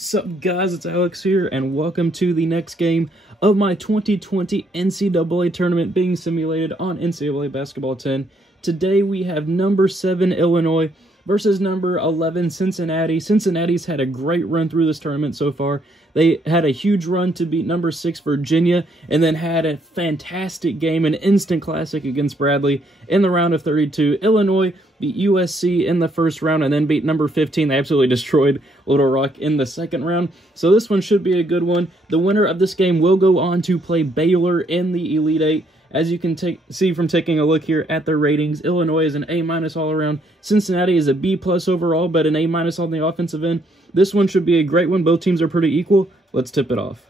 Sup guys, it's Alex here, and welcome to the next game of my 2020 NCAA tournament being simulated on NCAA Basketball 10. Today we have number 7 Illinois versus number 11 Cincinnati. Cincinnati's had a great run through this tournament so far. They had a huge run to beat number 6 Virginia, and then had a fantastic game, an instant classic against Bradley in the round of 32. Illinois beat USC in the first round and then beat number 15. They absolutely destroyed Little Rock in the second round. So this one should be a good one. The winner of this game will go on to play Baylor in the Elite Eight. As you can see from taking a look here at their ratings, Illinois is an A- all around. Cincinnati is a B+ overall, but an A- on the offensive end. This one should be a great one. Both teams are pretty equal. Let's tip it off.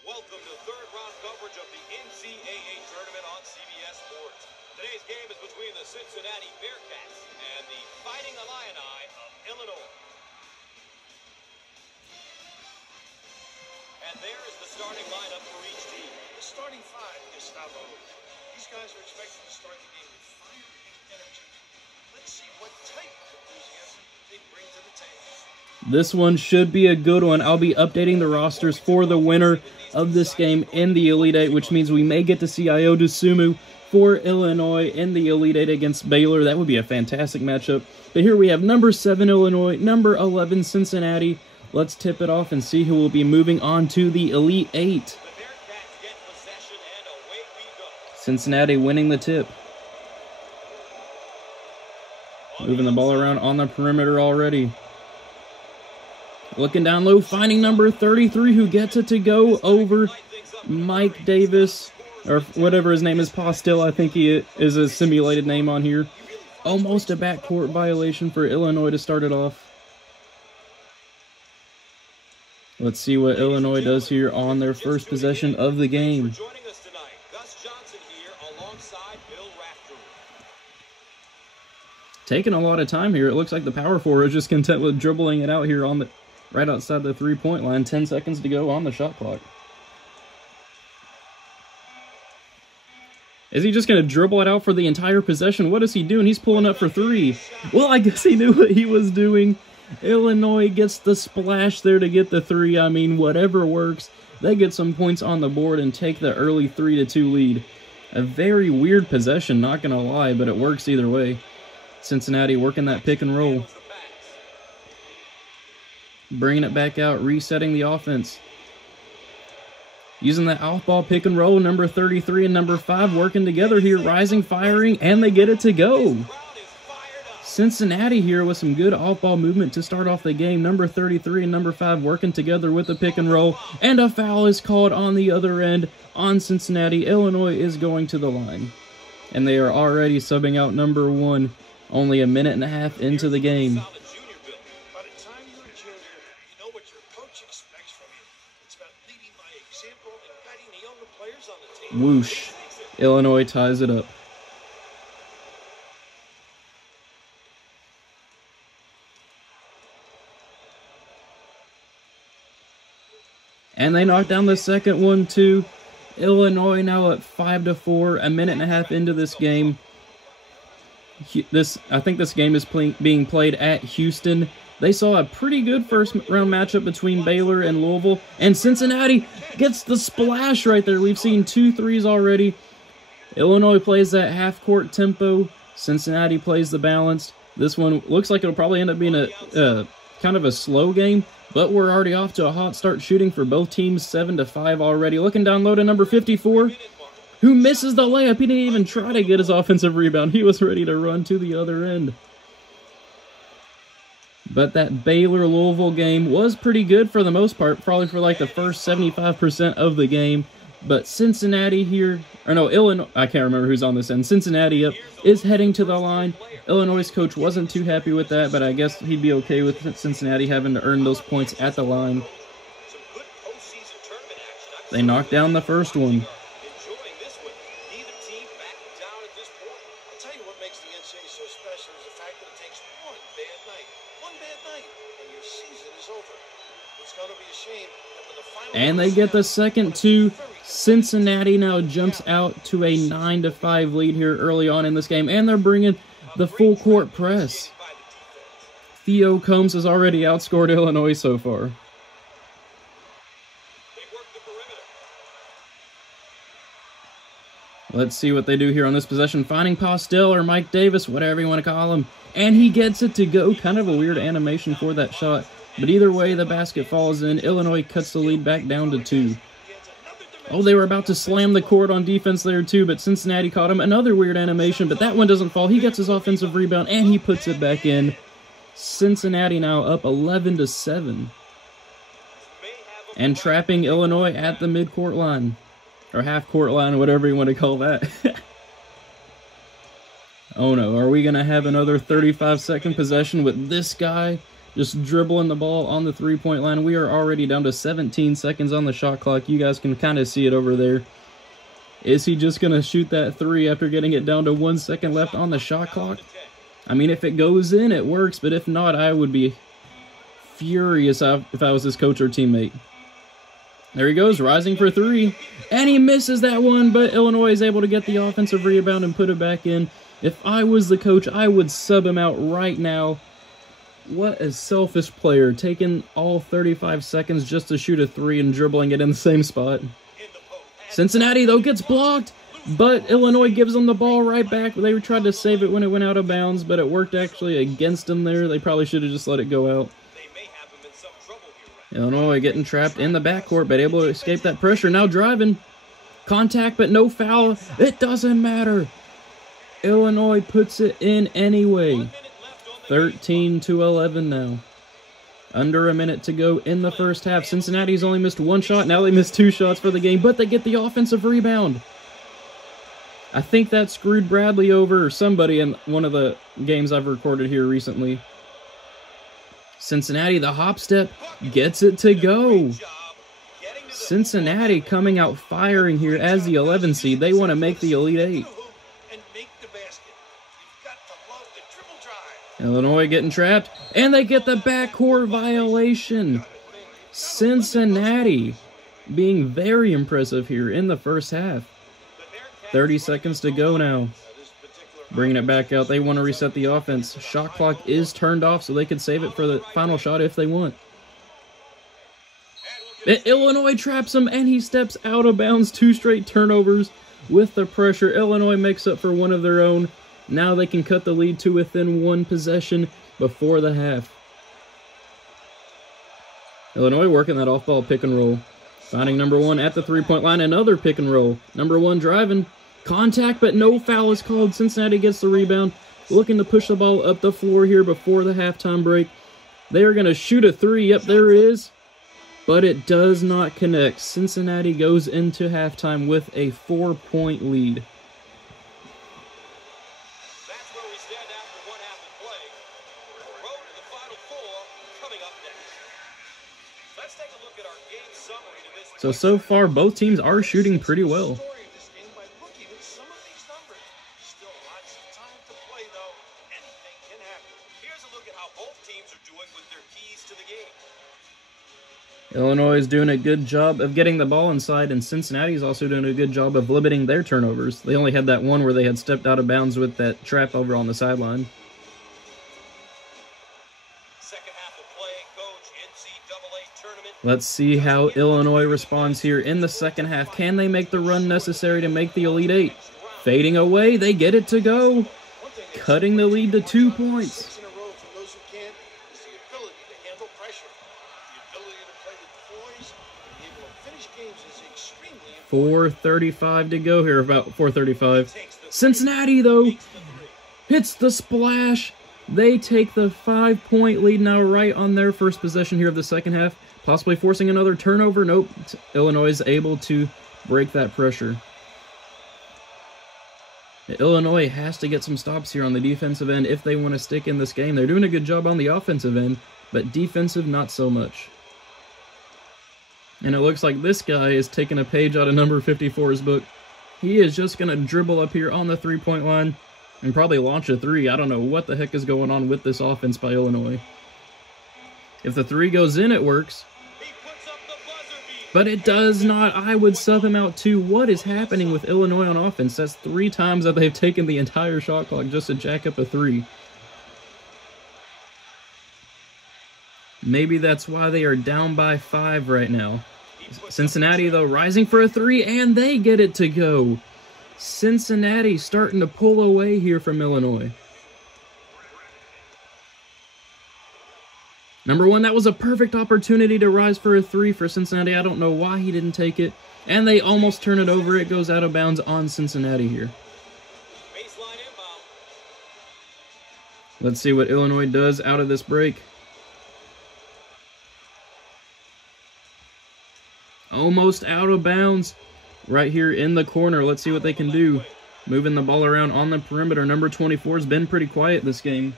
Welcome to third round coverage of the NCAA tournament on CBS Sports. Today's game is between the Cincinnati Bearcats and the Fighting Illini of Illinois. And there is the starting lineup for each team. The starting five, Gustavo. These guys are expected to start the game with fire and energy. Let's see what type of enthusiasm they bring to the table. This one should be a good one. I'll be updating the rosters for the winner of this game in the Elite Eight, which means we may get to see Ayo Dosunmu for Illinois in the Elite Eight against Baylor. That would be a fantastic matchup. But here we have number 7 Illinois, number 11 Cincinnati. Let's tip it off and see who will be moving on to the Elite Eight. Cincinnati winning the tip. Moving the ball around on the perimeter already. Looking down low, finding number 33 who gets it to go over Mike Davis, or whatever his name is, Postil, I think he is a simulated name on here. Almost a backcourt violation for Illinois to start it off. Let's see what Illinois does here on their first possession of the game. Taking a lot of time here. It looks like the power forward is just content with dribbling it out here on the right outside the three-point line. 10 seconds to go on the shot clock. Is he just going to dribble it out for the entire possession? What is he doing? He's pulling up for three. Well, I guess he knew what he was doing. Illinois gets the splash there to get the three. I mean, whatever works. They get some points on the board and take the early 3-2 lead. A very weird possession, not going to lie, but it works either way. Cincinnati working that pick and roll. Bringing it back out, resetting the offense. Using that off-ball pick and roll, number 33 and number 5 working together here, rising, firing, and they get it to go. Cincinnati here with some good off-ball movement to start off the game. Number 33 and number 5 working together with the pick and roll, and a foul is called on the other end on Cincinnati. Illinois is going to the line, and they are already subbing out number 1. Only a minute and a half into the game. By the time you're a junior, you know what your coach expects from you. It's about leading by example and guiding the younger players on the team. Whoosh. Illinois ties it up. And they knock down the second one too. Illinois now at 5-4, a minute and a half into this game. I think this game is being played at Houston. They saw a pretty good first round matchup between Baylor and Louisville, and Cincinnati gets the splash right there. We've seen 2 threes already. Illinois plays that half-court tempo. Cincinnati plays the balanced. This one looks like it'll probably end up being a kind of a slow game, but we're already off to a hot start shooting for both teams, 7-5 already. Looking down low to number 54. Who misses the layup. He didn't even try to get his offensive rebound. He was ready to run to the other end. But that Baylor-Louisville game was pretty good for the most part, probably for like the first 75% of the game. But Cincinnati here, or no, Illinois, I can't remember who's on this end. Cincinnati is heading to the line. Illinois' coach wasn't too happy with that, but I guess he'd be okay with Cincinnati having to earn those points at the line. They knocked down the first one. And they get the second two. Cincinnati now jumps out to a 9-5 lead here early on in this game, and they're bringing the full court press. Theo Combs has already outscored Illinois so far. They work the perimeter. Let's see what they do here on this possession. Finding Postel or Mike Davis, whatever you want to call him. And he gets it to go. Kind of a weird animation for that shot. But either way, the basket falls in. Illinois cuts the lead back down to 2. Oh, they were about to slam the court on defense there too, but Cincinnati caught him. Another weird animation, but that one doesn't fall. He gets his offensive rebound, and he puts it back in. Cincinnati now up 11-7. And trapping Illinois at the midcourt line. Or half-court line, whatever you want to call that. Oh no, are we going to have another 35-second possession with this guy just dribbling the ball on the three-point line? We are already down to 17 seconds on the shot clock. You guys can kind of see it over there. Is he just going to shoot that three after getting it down to 1 second left on the shot clock? I mean, if it goes in, it works, but if not, I would be furious if I was his coach or teammate. There he goes, rising for three, and he misses that one, but Illinois is able to get the offensive rebound and put it back in. If I was the coach, I would sub him out right now. What a selfish player, taking all 35 seconds just to shoot a three and dribbling it in the same spot. Cincinnati, though, gets blocked, but Illinois gives them the ball right back. They tried to save it when it went out of bounds, but it worked actually against them there. They probably should have just let it go out. Illinois getting trapped in the backcourt, but able to escape that pressure. Now driving. Contact, but no foul. It doesn't matter. Illinois puts it in anyway. 13-11 now. Under a minute to go in the first half. Cincinnati's only missed one shot. Now they missed 2 shots for the game, but they get the offensive rebound. I think that screwed Bradley over, or somebody in one of the games I've recorded here recently. Cincinnati, the hop step, gets it to go. Cincinnati coming out firing here as the 11 seed. They want to make the Elite Eight. Illinois getting trapped, and they get the backcourt violation. Cincinnati being very impressive here in the first half. 30 seconds to go now. Bringing it back out. They want to reset the offense. Shot clock is turned off, so they can save it for the final shot if they want. Illinois traps him, and he steps out of bounds. 2 straight turnovers with the pressure. Illinois makes up for one of their own. Now they can cut the lead to within 1 possession before the half. Illinois working that off-ball pick and roll. Finding number 1 at the three-point line. Another pick and roll. Number 1 driving. Contact, but no foul is called. Cincinnati gets the rebound. Looking to push the ball up the floor here before the halftime break. They are going to shoot a 3. Yep, there it is. But it does not connect. Cincinnati goes into halftime with a 4-point lead. That's where we stand after 1 half of play. Road to the Final Four coming up next. Let's take a look at our game summary to this. So far, both teams are shooting pretty well. Illinois is doing a good job of getting the ball inside, and Cincinnati is also doing a good job of limiting their turnovers. They only had that one where they had stepped out of bounds with that trap over on the sideline. Second half of play, coach, NCAA tournament. Let's see how Illinois responds here in the second half. Can they make the run necessary to make the Elite Eight? Fading away, they get it to go. Cutting the lead to 2 points. 4:35 to go here, about 4:35. Cincinnati, though, hits the splash. They take the 5-point lead now right on their first possession here of the second half, possibly forcing another turnover. Nope, Illinois is able to break that pressure. Illinois has to get some stops here on the defensive end if they want to stick in this game. They're doing a good job on the offensive end, but defensive, not so much. And it looks like this guy is taking a page out of number 54's book. He is just going to dribble up here on the three-point line and probably launch a 3. I don't know what the heck is going on with this offense by Illinois. If the 3 goes in, it works. But it does not. I would sub him out too. What is happening with Illinois on offense? That's 3 times that they've taken the entire shot clock just to jack up a 3. Maybe that's why they are down by 5 right now. Cincinnati, though, rising for a 3, and they get it to go. Cincinnati starting to pull away here from Illinois. Number 1, that was a perfect opportunity to rise for a 3 for Cincinnati. I don't know why he didn't take it. And they almost turn it over. It goes out of bounds on Cincinnati here. Let's see what Illinois does out of this break. Almost out of bounds right here in the corner. Let's see what they can do. Moving the ball around on the perimeter. Number 24 has been pretty quiet this game.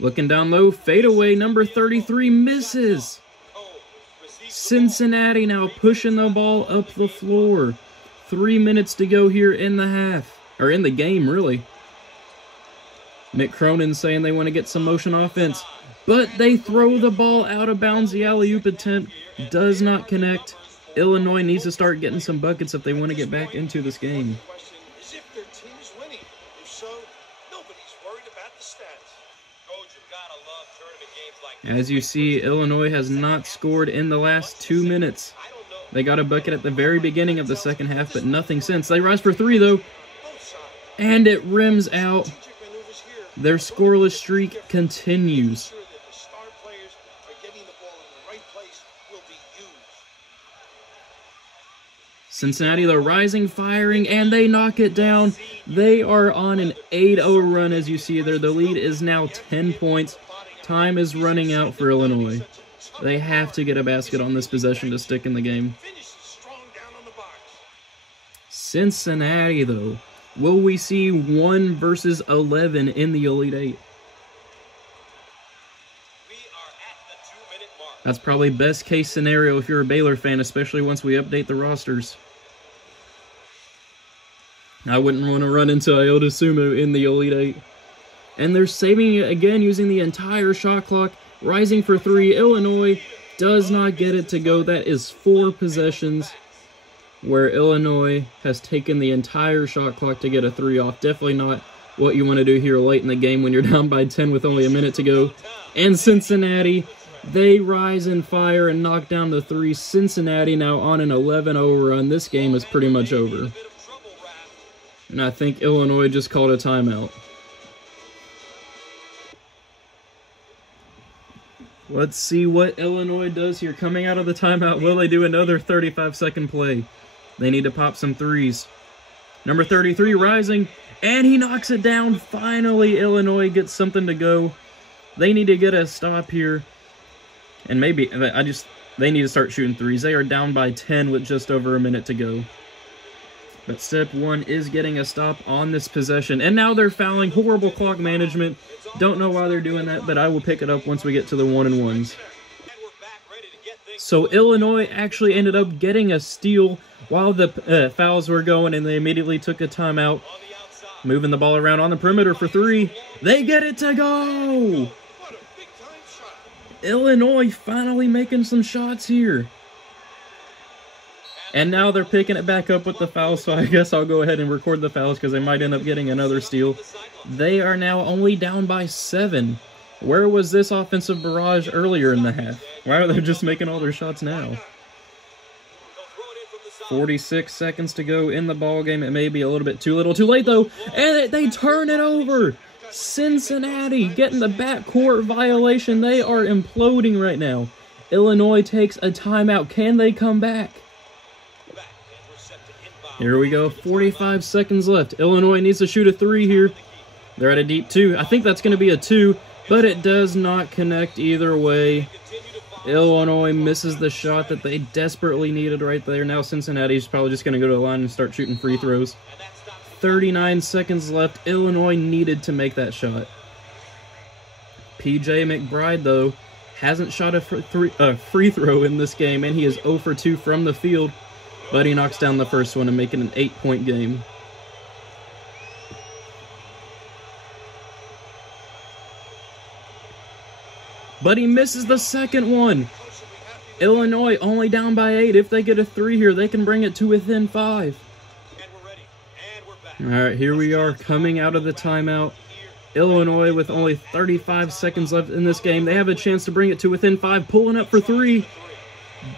Looking down low, fadeaway. Number 33 misses. Cincinnati now pushing the ball up the floor. 3 minutes to go here in the half. Or in the game, really. Mick Cronin saying they want to get some motion offense. But they throw the ball out of bounds. The alley-oop attempt does not connect. Illinois needs to start getting some buckets if they want to get back into this game. As you see, Illinois has not scored in the last 2 minutes. They got a bucket at the very beginning of the second half, but nothing since. They rise for 3, though. And it rims out. Their scoreless streak continues. Cincinnati, though, rising, firing, and they knock it down. They are on an 8-0 run, as you see there. The lead is now 10 points. Time is running out for Illinois. They have to get a basket on this possession to stick in the game. Cincinnati, though. Will we see 1 versus 11 in the Elite Eight? That's probably best case scenario if you're a Baylor fan, especially once we update the rosters. I wouldn't want to run into Iota Sumo in the Elite Eight. And they're saving it again using the entire shot clock. Rising for 3. Illinois does not get it to go. That is 4 possessions where Illinois has taken the entire shot clock to get a 3 off. Definitely not what you want to do here late in the game when you're down by 10 with only a minute to go. And Cincinnati, they rise and fire and knock down the 3. Cincinnati now on an 11-0 run. This game is pretty much over. And I think Illinois just called a timeout. Let's see what Illinois does here. Coming out of the timeout, will they do another 35-second play? They need to pop some 3s. Number 33 rising, and he knocks it down. Finally, Illinois gets something to go. They need to get a stop here. And maybe, they need to start shooting 3s. They are down by 10 with just over a minute to go. But step 1 is getting a stop on this possession. And now they're fouling. Horrible clock management. Don't know why they're doing that, but I will pick it up once we get to the 1-and-1s. So Illinois actually ended up getting a steal while the fouls were going, and they immediately took a timeout. Moving the ball around on the perimeter for 3. They get it to go! Illinois finally making some shots here. And now they're picking it back up with the fouls, so I guess I'll go ahead and record the fouls because they might end up getting another steal. They are now only down by 7. Where was this offensive barrage earlier in the half? Why are they just making all their shots now? 46 seconds to go in the ball game. It may be a little bit too little, too late though, and they turn it over. Cincinnati getting the backcourt violation. They are imploding right now. Illinois takes a timeout. Can they come back? Here we go, 45 seconds left. Illinois needs to shoot a 3 here. They're at a deep 2. I think that's going to be a 2, but it does not connect either way. Illinois misses the shot that they desperately needed right there. Now Cincinnati's probably just going to go to the line and start shooting free throws. 39 seconds left. Illinois needed to make that shot. PJ McBride, though, hasn't shot a free throw in this game, and he is 0 for 2 from the field. But he knocks down the first one and making an 8-point game. But he misses the second one. Illinois only down by 8. If they get a 3 here, they can bring it to within 5. All right, here we are coming out of the timeout. Illinois with only 35 seconds left in this game. They have a chance to bring it to within 5, pulling up for 3,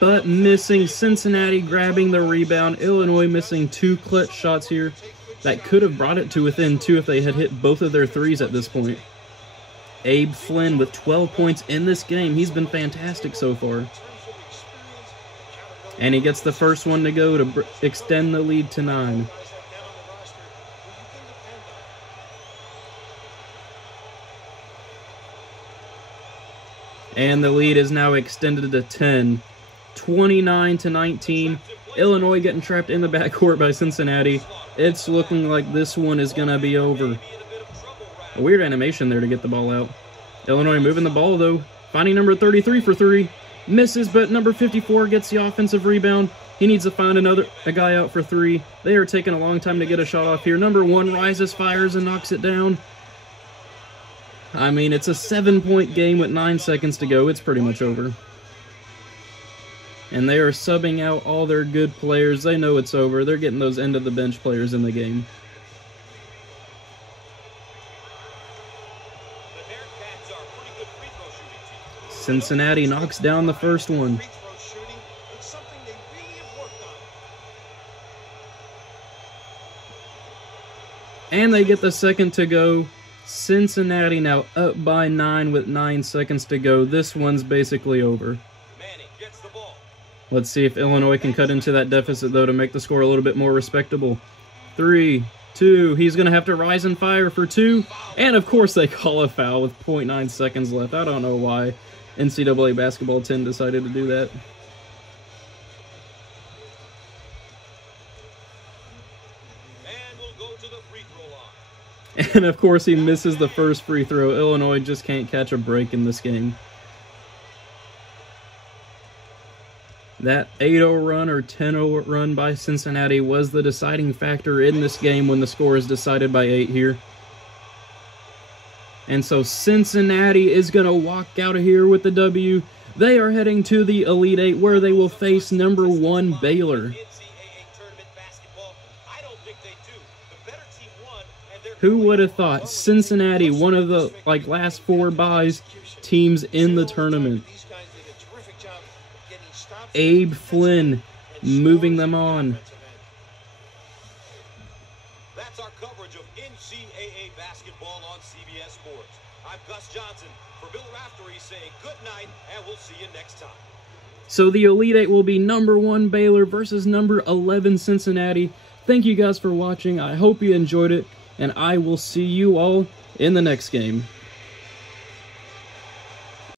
but missing. Cincinnati grabbing the rebound. Illinois missing 2 clutch shots here that could have brought it to within 2 if they had hit both of their threes at this point. Abe Flynn with 12 points in this game. He's been fantastic so far. And he gets the first one to go to extend the lead to 9. And the lead is now extended to 10. 29-19. Illinois getting trapped in the backcourt by Cincinnati. It's looking like this one is going to be over. A weird animation there to get the ball out. Illinois moving the ball, though. Finding number 33 for 3. Misses, but number 54 gets the offensive rebound. He needs to find a guy out for 3. They are taking a long time to get a shot off here. Number 1 rises, fires, and knocks it down. I mean, it's a 7-point game with 9 seconds to go. It's pretty much over. And they are subbing out all their good players. They know it's over. They're getting those end-of-the-bench players in the game. Cincinnati knocks down the first one. And they get the second to go. Cincinnati now up by 9 with 9 seconds to go. This one's basically over. Let's see if Illinois can cut into that deficit, though, to make the score a little bit more respectable. 3, 2, he's going to have to rise and fire for 2. And, of course, they call a foul with 0.9 seconds left. I don't know why NCAA Basketball 10 decided to do that. And we'll go to the free throw line. And, of course, he misses the first free throw. Illinois just can't catch a break in this game. That 8-0 run or 10-0 run by Cincinnati was the deciding factor in this game when the score is decided by 8 here. And so Cincinnati is going to walk out of here with the W. They are heading to the Elite 8 where they will face number 1 Baylor. Who would have thought Cincinnati, one of the last 4 byes teams in the tournament. Abe Flynn moving them on. That's our coverage of NCAA basketball on CBS Sports. I'm Gus Johnson for Bill Raftery saying good night, and we'll see you next time. So the Elite 8 will be number 1 Baylor versus number 11 Cincinnati. Thank you guys for watching. I hope you enjoyed it, and I will see you all in the next game.